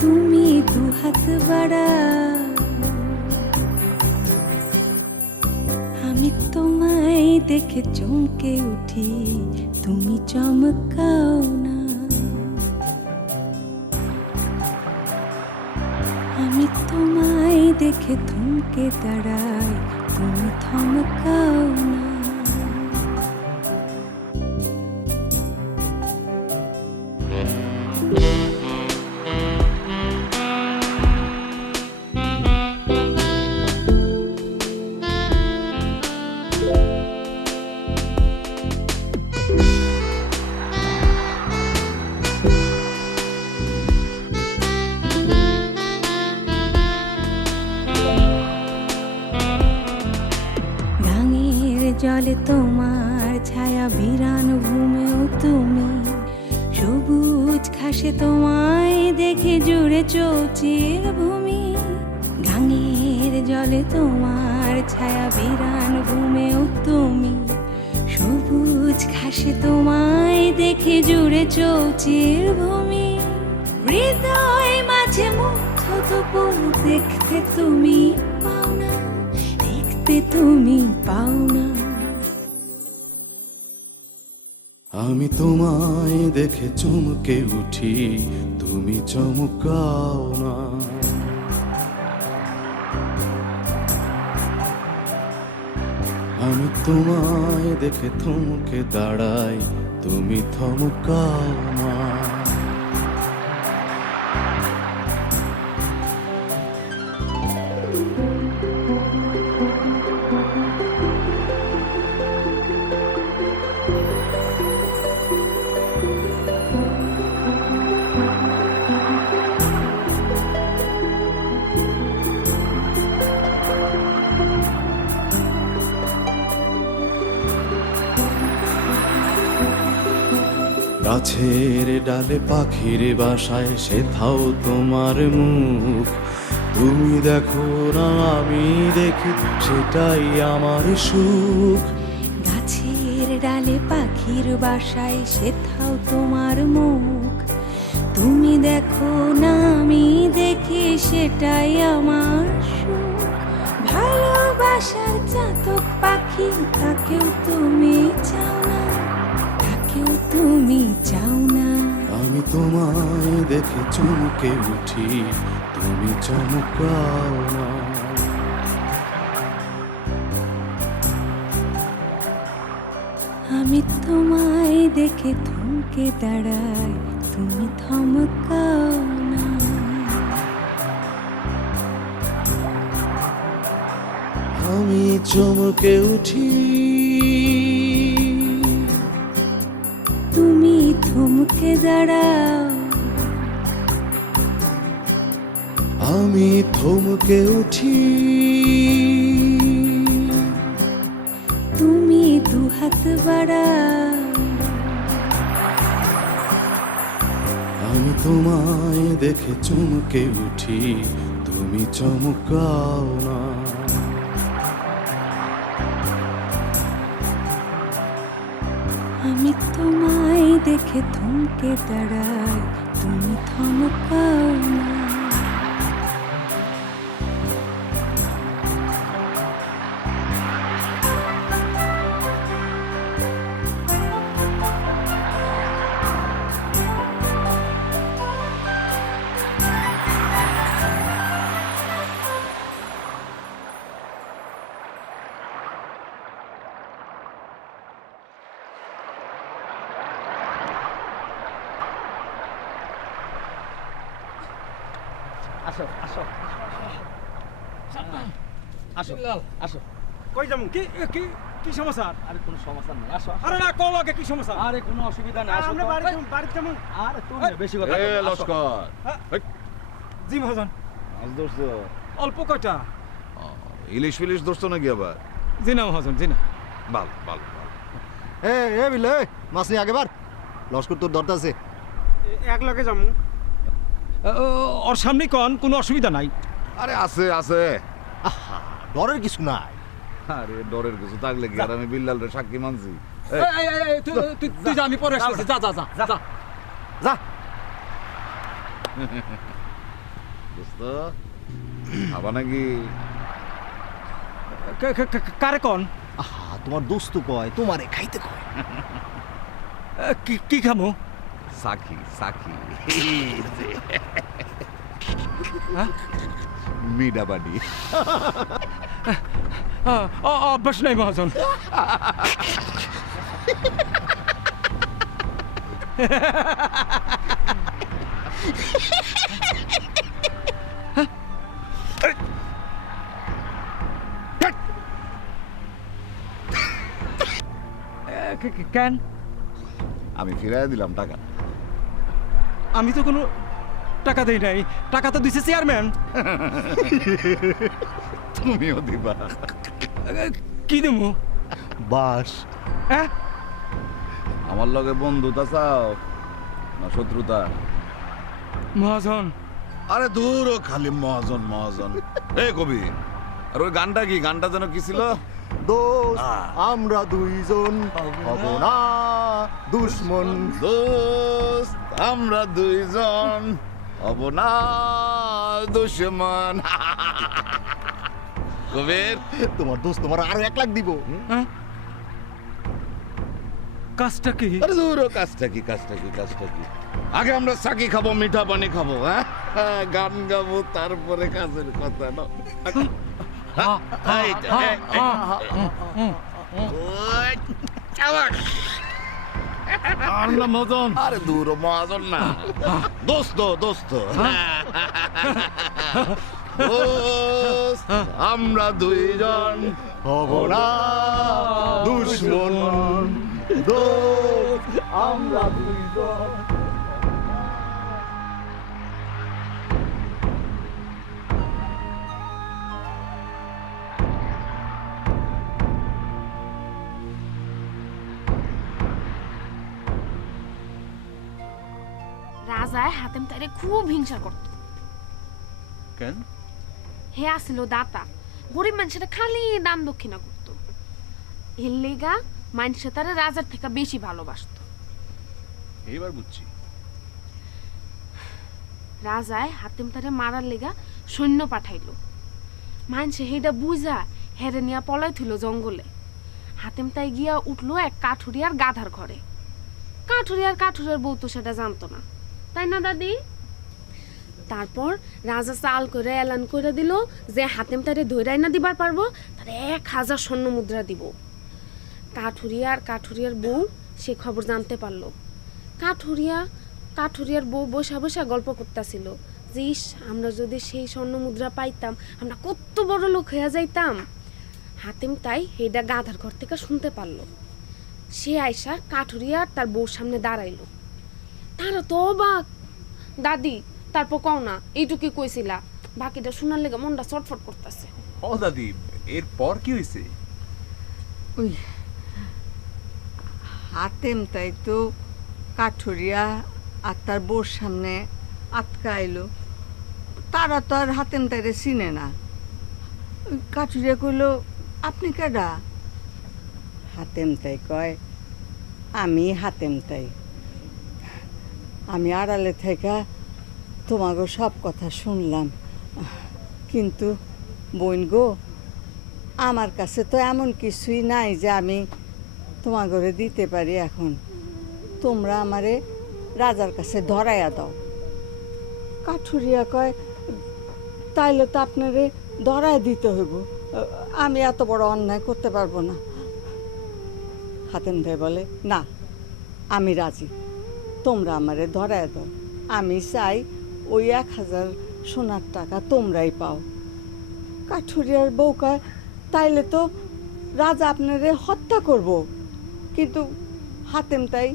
তুমি দুহাত বাড়াও। আমি তোমায় দেখে চমকে উঠি, তুমি চমকাও না। আমি তোমায় দেখে থমকে দাঁড়াই, তুমি থমকাও না। জলে তোমার ছায়া, বিরান ভূমেও তুমি। সবুজ ঘাসে তোমায় দেখে জুড়ে চৌচির ভূমি। গাঙের জলে তোমার ছায়া, বিরান ভূমেও তুমি। সবুজ ঘাসে তোমায় দেখে জুড়ে চৌচির ভূমি। হৃদয় মাঝে মুগ্ধ দুপুর দেখতে তুমি পাও না, দেখতে তুমি পাও না। আমি তোমায় দেখে চমকে উঠি, তুমি চমকাও না। আমি তোমায় দেখে থমকে দাঁড়াই, তুমি থমকাও না। গাছের ডালে পাখির বাসায় সেথাও তোমার মুখ। তুমি দেখো না আমি দেখি, সেটাই আমার সুখ। গাছের ডালে পাখির বাসায় সেথাও তোমার মুখ। তুমি দেখো না আমি দেখি, সেটাই আমার সুখ। ভালোবাসার চাতক পাখি, তাকেও তুমি চাও না, তাকেও তুমি চাও না। আমি তোমায় দেখে চমকে উঠি, তুমি চমকাও না। আমি তোমায় দেখে থমকে দাঁড়াই, তুমি থমকাও না। আমি চমকে উঠি, তুমি থমকে দাঁড়াও। আমি থমকে উঠি, তুমি দুহাত বাড়াও। আমি তোমায় দেখে চমকে উঠি, তুমি চমকাও না। আমি তোমায় দেখে থমকে দাঁড়াই, তুমি থমকাও না। আসো আসো আসো আসো কই যাবো? কি কি কি সমস্যা? আরে কোনো সমস্যা নেই, আসো আসো। আরে না, কম আগে কি সমস্যা? আরে কোনো অসুবিধা নেই, আসো আমরা তো। বাড়িতে কেমন? আরে তুমি বেশি কথা এ বলো, আসো। লস্কর জি মহাজন। মাছ ধরছো? অল্প কয়টা? ইলিশ ফিলিশ ধরছো নাকি আবার? জি না মহাজন, জি না। ভালো ভালো ভালো। এ বিলে মাছ নিয়ে আগেবার লস্কর তোর দরটা আছে। এক লগে যামু। ওর সামনে কন, কোনো অসুবিধা নাই। আরে আছে আছে। আহা ডরের কিছু নাই। আরে ডরের কিছু থাকলে কি আর আমি বিল্লাল রে সাক্ষী মানছি? তুই যা, আমি পরে আসতেছি। যা যা যা যা যা দোস্ত খাবা নাকি? কারে কন? আহা তোমার দোস্ত কয় তোমারে খাইতে কয়। কি খামো? সাক্ষী সাক্ষী হ্যাঁ? মিডাবাডি। অভ্যাস নাই মহাজন। কেন? আমি ফিরাই দিলাম টাকা। আমি তো কোনো টাকা দেই নাই, টাকা তো দিছে চেয়ারম্যান। তুমিও দিবা? কি দেবো? বাস। হ্যাঁ, আমার লগে বন্ধুতা চাও না শত্রুতা? মহাজন। আরে দূর খালি মহাজন মহাজন। এ কবি, আর ওই গানটা কি? গানটা যেন কি ছিল? দোস্ত আমরা দুইজন হব না দুশ্মন। দোস্ত আমরা দুইজন হব না দুশ্মন। কবির, তোমার দোস্ত তোমার আরো 1 লাখ দিব। কাজটা কি? আরে দূর কাজটা কি কাজটা কি কাজটা কি? আগে আমরা সাকি খাবো, মিঠা পানি খাবো, হ্যাঁ গান গাবো, তারপরে কাজের কথা না। আরে দূর মহাজন না, দোস্ত দোস্ত। দোস্ত আমরা দুইজন হব না দুশ্মন। দোস্ত আমরা দুইজন। রাজায় হাতেম তারে খুব হিংসা করত। কেন? হে আসিল দাতা, গরিব মানুষের খালি দান দক্ষিণা করত। এর লেগা মানুষে তারা রাজার থেকে বেশি ভালোবাসত। এইবার বুঝছি। রাজায় হাতেম তারে মারার লেগা সৈন্য পাঠাইলো। মানুষে হেটা বুঝা হেরে নিয়া পলাই থইল জঙ্গলে। হাতেম তাই গিয়া উঠলো এক কাঠুরিয়ার গাধার ঘরে। কাঠুরিয়ার বউ তো সেটা জানতো না, তাই না দাদি? তারপর রাজা চাল করে এলান করে দিল যে হাতেম তারে ধৈরাই না দিবার পারবো তার 1000 স্বর্ণ মুদ্রা দিব। কাঠুরিয়ার বউ সে খবর জানতে পারলো। কাঠুরিয়ার বউ বসা বসা গল্প করতেছিল যে ইস, আমরা যদি সেই স্বর্ণ মুদ্রা পাইতাম আমরা কত বড় লোক হয়ে যাইতাম। হাতেম তাই হেডা গাধার ঘর থেকে শুনতে পারলো। সে আয়সা কাঠুরিয়ার তার বউর সামনে দাঁড়াইলো। তারা তো অবাক। দাদি, তারপর কও না, এইটুকুই কইছিলা, বাকিটা শোনার লেগে মনটা চটফট করতেছে। ও দাদি, এরপর কি হয়েছে? ওই হাতেম তাই তো কাঠুরিয়া আর তার বউর সামনে আটকাইলো। তারা তো আর হাতেম তাইরে চিনে না। কাঠুরিয়া কইল, আপনি কেডা? হাতেম তাই কয়, আমি হাতেম তাই। আমি আড়ালে থেকে তোমাকে সব কথা শুনলাম, কিন্তু বোন গো, আমার কাছে তো এমন কিছুই নাই যে আমি তোমাকে দিতে পারি। এখন তোমরা আমারে রাজার কাছে ধরাইয়া দাও। কাঠুরিয়া কয়, তাইলে তো আপনারে ধরায় দিতে হইব, আমি এত বড় অন্যায় করতে পারবো না। হাতেম ভাই বলে, না, আমি রাজি, তোমরা আমারে ধরায় দাও। আমি চাই ওই 1000 সোনার টাকা তোমরাই পাও। কাঠুরিয়ার বউ কয়, তাইলে তো রাজা আপনারে হত্যা করব, কিন্তু হাতেম তাই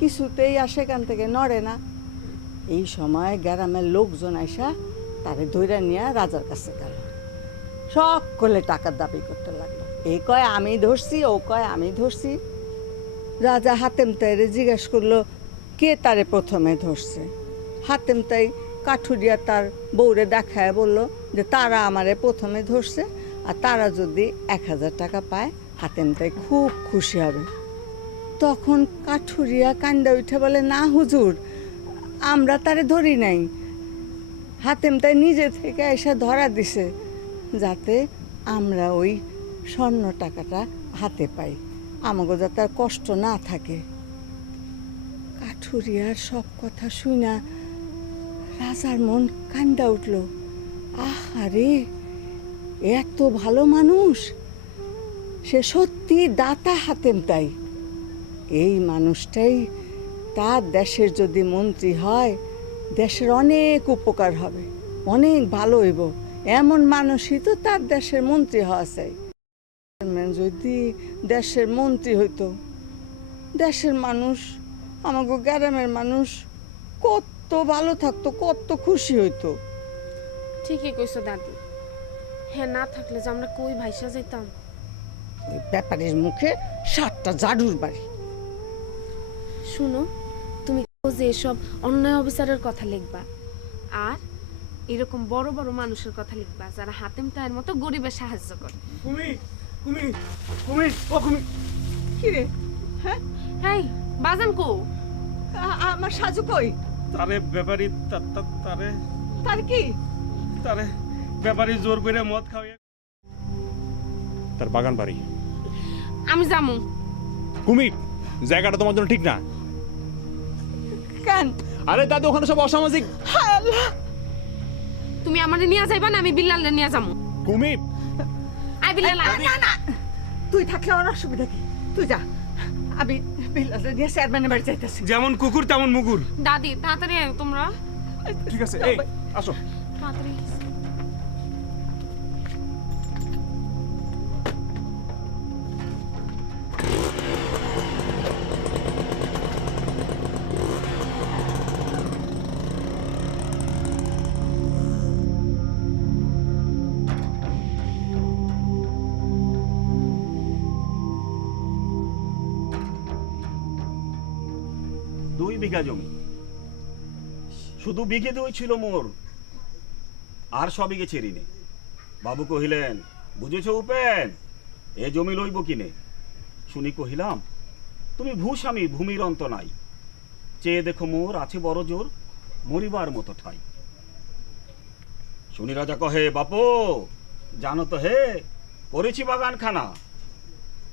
কিছুতেই আর সেখান থেকে নড়ে না। এই সময় গ্রামের লোকজন আইসা তারে ধইরা নিয়ে রাজার কাছে গেল, সকলে টাকার দাবি করতে লাগলো। এই কয় আমি ধরছি, ও কয় আমি ধরছি। রাজা হাতেম তাইরে জিজ্ঞেস করলো কে তারে প্রথমে ধরছে। হাতেম তাই কাঠুরিয়া তার বউরে দেখায় বলল যে তারা আমারে প্রথমে ধরছে, আর তারা যদি 1000 টাকা পায় হাতেম তাই খুব খুশি হবে। তখন কাঠুরিয়া কান্দা উঠে বলে, না হুজুর, আমরা তারে ধরি নাই, হাতেম তাই নিজে থেকে এসে ধরা দিছে যাতে আমরা ওই স্বর্ণ টাকাটা হাতে পাই, আমাকে যাতে আর কষ্ট না থাকে। কাঠুরিয়ার সব কথা শুনা রাজার মন কান্দা উঠল। আহারে, এত ভালো মানুষ, সে সত্যি দাতা হাতেম তাই। এই মানুষটাই তার দেশের যদি মন্ত্রী হয়, দেশের অনেক উপকার হবে, অনেক ভালো হইব। এমন মানুষই তো তার দেশের মন্ত্রী হওয়া চাই। যদি দেশের মন্ত্রী হইতো, দেশের মানুষ, আমাকে গ্রামের মানুষ কত ভালো থাকতো, কত খুশি হইতো। ঠিকই কইছো দাদি, হ্যাঁ না থাকলে যে আমরা কই ভাইসা যেতাম। ওই ব্যাপারীর মুখে 7টা জাদুর বাড়ি। শুনো, তুমি যে এসব অন্যায় অবিচারের কথা লিখবা, আর এরকম বড় বড় মানুষের কথা লিখবা যারা হাতেম তাইয়ের মতো গরিবের সাহায্য করে। কি রে? হ্যাঁ, এই বাজান কো? আমার সাজু কই? তারে ব্যাপারী তার কি? তারে ব্যাপারী জোর করে মদ খাওয়াইয়া তার বাগান বাড়ি। আমি যামু। কুমির, জায়গাটা তোমার জন্য ঠিক না। কেন? আরে দাদু, ওখানে সব অসামাজিক। হায় আল্লাহ! তুমি আমারে নিয়ে যাইবা না আমি বিল্লালে নিয়ে যামু। কুমির, আই বিল্লাল, না না, তুই থাকলে আমার অসুবিধা কি? তুই যা, আমি বিল্লালে নিয়ে চেয়ারম্যানের বাড়ি যাইতেছি। যেমন কুকুর তেমন মুগুর। দাদি তাড়াতাড়ি আয় তোমরা। ঠিক আছে, এই আসো। তাড়াতাড়ি। দুই বিঘা জমি, শুধু বিঘে 2 ছিল মোর, আর সবই গেছে ঋণে। বাবু কহিলেন, বুঝেছ উপেন, এ জমি লইব কিনে? শুনি কহিলাম, তুমি ভূস্বামী, ভূমির অন্ত নাই, চেয়ে দেখো মোর আছে বড় জোর, মরিবার মতো ঠাই। শুনি রাজা কহে, বাপো জানো তো হে, করেছি বাগানখানা,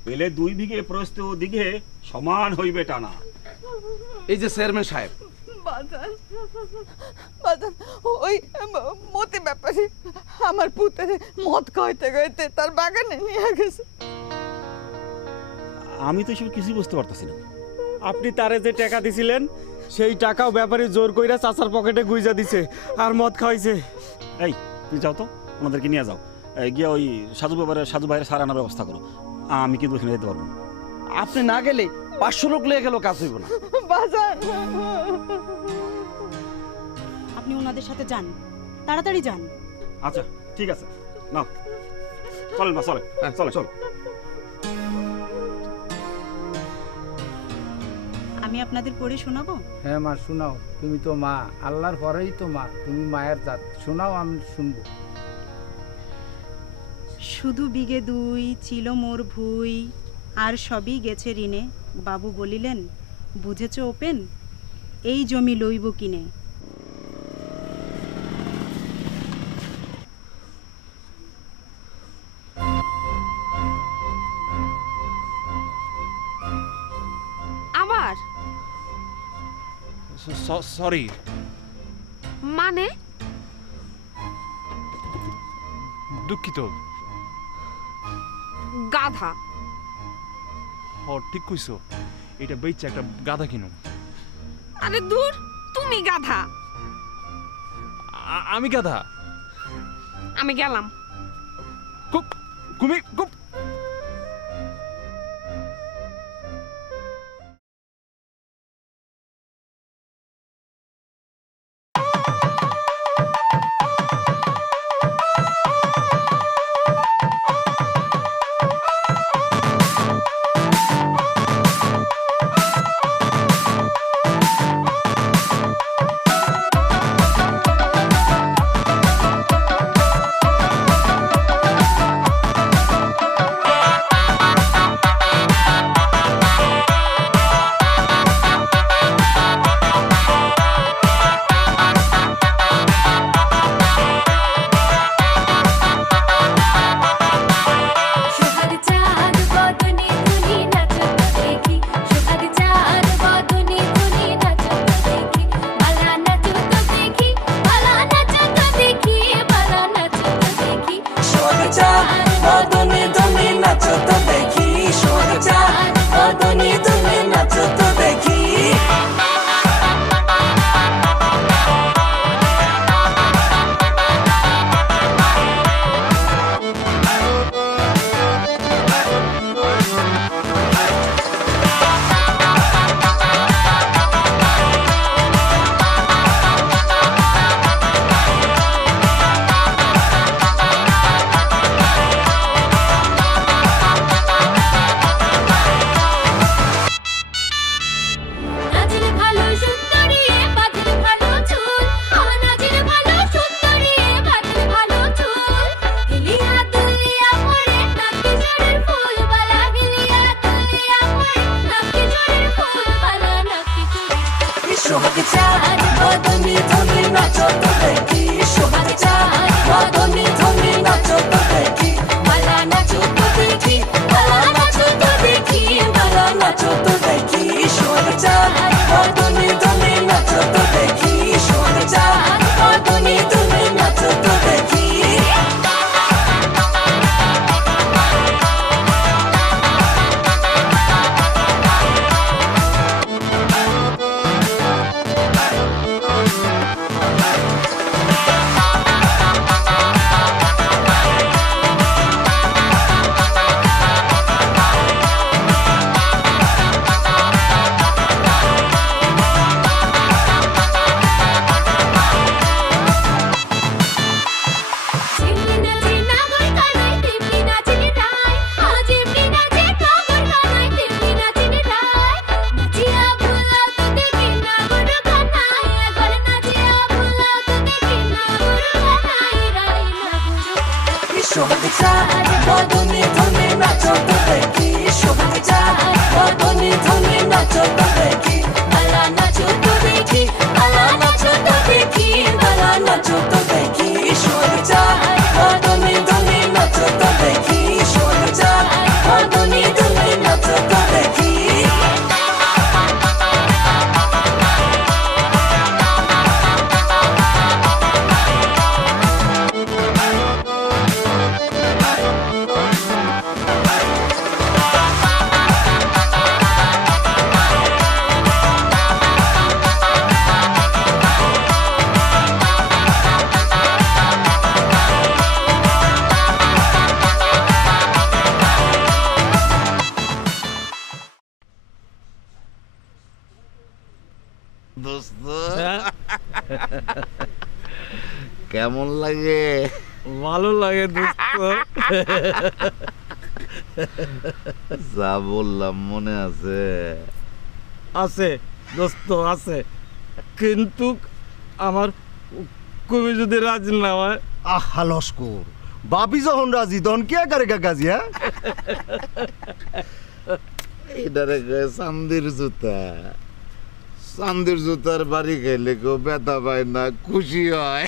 পেলে 2 বিঘে প্রস্ত দিঘে সমান হইবে টানা। এই যে চেয়ারম্যান সাহেব, বাজান, বাজান, ওই মতি ব্যাপারী আমার পুতের মদ খাইতে খাইতে তার বাগানে নিয়ে গেছে। আমি তো এসব কিছুই বুঝতে পারতেছি না। আপনি তারে যে টাকা দিছিলেন, সেই টাকাও ব্যাপারী জোর কইরা চাচার পকেটে গুইজা দিছে আর মদ খাওয়াইছে। এই তুমি যাও তো, ওনাদেরকে নিয়ে যাও, গিয়ে ওই সাজু ভাইয়ের সারা আনার ব্যবস্থা করো। আমি কিন্তু ওখানে যেতে পারবো না। আপনি না গেলে 500 লোক লয়ে গেল, কাজ হইব না। বাজান, আপনি ওনাদের সাথে যান, তাড়াতাড়ি যান। আচ্ছা ঠিক আছে, না চলেন মা, চলে চলে চল। আমি আপনাদের পড়ে শোনাবো। হ্যাঁ মা, শোনাও। তুমি তো মা, আল্লাহর পরেই তো মা, তুমি মায়ের জাত। শোনাও, আমি শুনবো। শুধু বিঘে 2 ছিল মোর ভুই, আর সবই গেছে ঋণে। বাবু বলিলেন, বুঝেছ ওপেন, এই জমি লইব কিনে। আবার সরি। মানে দুঃখিত। গাধা। ঠিক কইছো, এটা বেচে একটা গাধা কিনো। আরে দূর, তুমি গাধা। আমি গাধা? আমি গেলাম। কুমির, চায় বদনে ধনে নাচো তো দেখি শোভা চায় বদনে ধনে নাচো তো দেখি বালা নাচো তো দেখি বালা নাচো তো দেখি বালা নাচো তো দেখি শোভা চায় বদনে ধনে নাচো তো দেখি শোভা চায় বদনে ধনে নাচো তো দেখি দোস্ত কেমন লাগে? ভালো লাগে দোস্ত। যা বললাম মনে আছে? আছে দোস্ত আছে, কিন্তু আমার কবি যদি রাজি না হয়। আহা লস্কর, বাপি যখন রাজি তখন কে করে কাকাজি? হ্যাঁ, এটারে কয় চান্দির জুতা। চান্দির জুতার বাড়ি খেলে কেউ ব্যথা পায় না, খুশি হয়।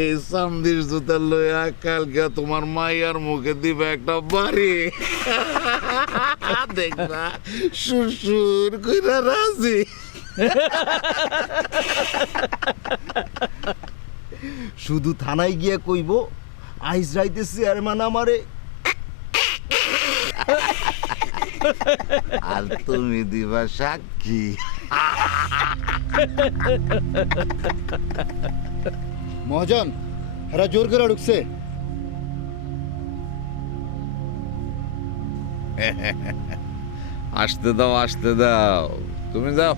এই চান্দির জুতা লইয়া কালকে তোমার মাইয়ার মুখে দিবে একটা বাড়ি, দেখবা সুর কইরা রাজি। শুধু থানায় গিয়ে কইব আইজ রাইতে চেয়ারম্যান আমারে, আর তুমি দিবা সাক্ষী। মহাজন এরা জোর করে ঢুকছে। আসতে দাও, আসতে দাও, তুমি যাও।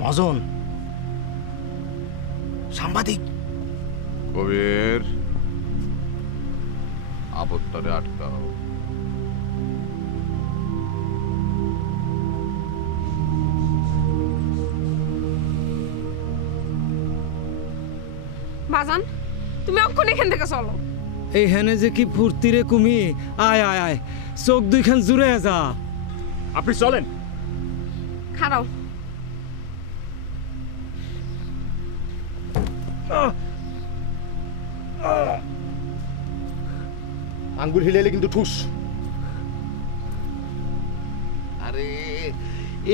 মহাজন সাংবাদিক। কবির, আপত্তরে আটকাও। বাজান তুমি অক্ষণ এখান থেকে চলো। এইখানে যে কি ফুর্তি রে কুমি, আয় আয় আয়, চোখ দুইখান জুড়ে যা। আপনি চলেন। খাড়াও। আঙ্গুল হিলাইলে কিন্তু ঠুস। আরে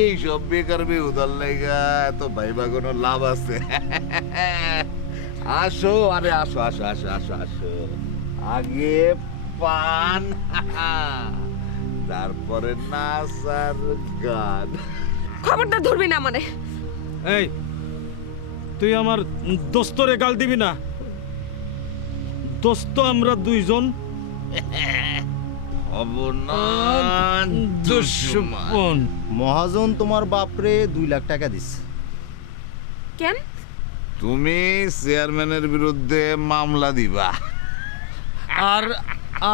এইসব বেকার বেহুদার লাইগা এত ভাইবা কোনো লাভ আছে? আসো, আরে আসো আসো আসো আসো আসো, আগে পান, তারপরে নাচ আর গান। খবরটা ধরবি না আমারে। এই তুই আমার দোস্তরে গাল দিবি না। দোস্ত আমরা দুইজন, দুশ্মন। মহাজন তোমার বাপরে 2 লাখ টাকা দিছে। কেন? তুমি চেয়ারম্যানের বিরুদ্ধে মামলা দিবা, আর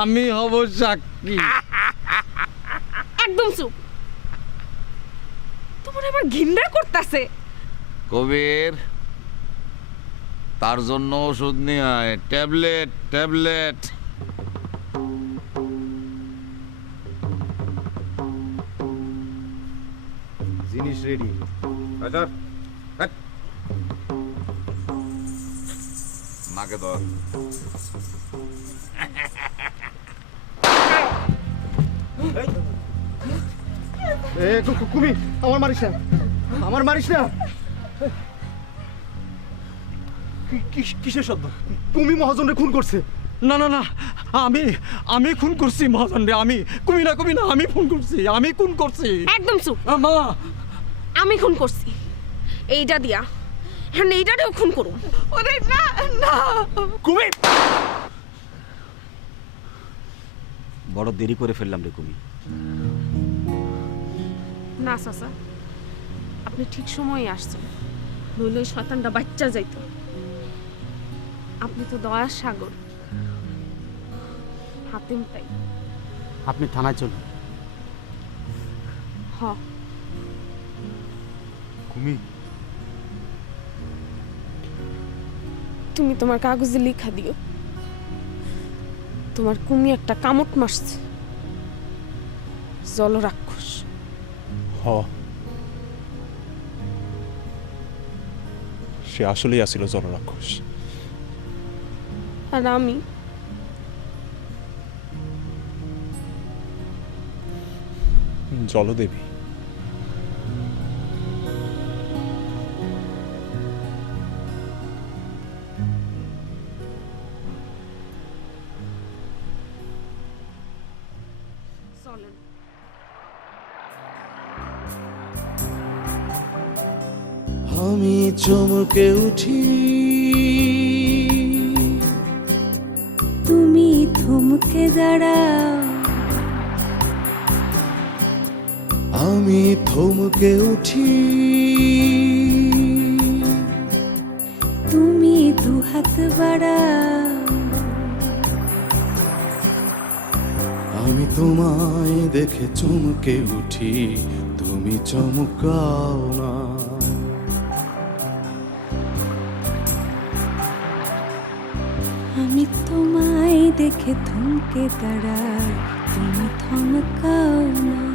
আমি হব সাক্ষী। একদম চুপ। তোমার আবার ঘৃণা করতেছে। কবির, তার জন্য ওষুধ নিয়ে আয়, ট্যাবলেট ট্যাবলেট। জিনিস রেডি। নাকে ধর। কুমি, আমার মারিস না, আমার মারিস না। কিসের শব্দ? কুমি মহাজনরে খুন করছে। না না না, আমি খুন করছি মহাজন রে। আমি কুমি না, আমি খুন করছি, আমি খুন করছি। একদম চুপ। মা, আমি খুন করছি এইটা দিয়া, হ্যাঁ এইটাও খুন করুম। ওরে না না কুমি, বড় দেরি করে ফেললাম রে কুমি। না চাচা, আপনি ঠিক সময়ে আসছেন, নইলে ওই শয়তানটা বাচ্চা যাইতো। আপনি তো দয়ার সাগর, হাতিম তাই। আপনি থানায় চলুন। হ। কুমি, তুমি তোমার কাগজে লেখা দিও তোমার কুমি একটা কামট মারছে জলরাক্ষস। হ, সে আসলেই আসিল জলরাক্ষস। আর আমি জলদেবী। চলেন। আমি চমকে উঠি, তুমি থমকে দাঁড়াও, আমি থমকে উঠি, তুমি দুহাত বাড়াও, আমি তোমায় দেখে চমকে উঠি, তুমি চমকাও না। আমি তোমায় দেখে থমকে দাঁড়াই, তুমি থমকাও না।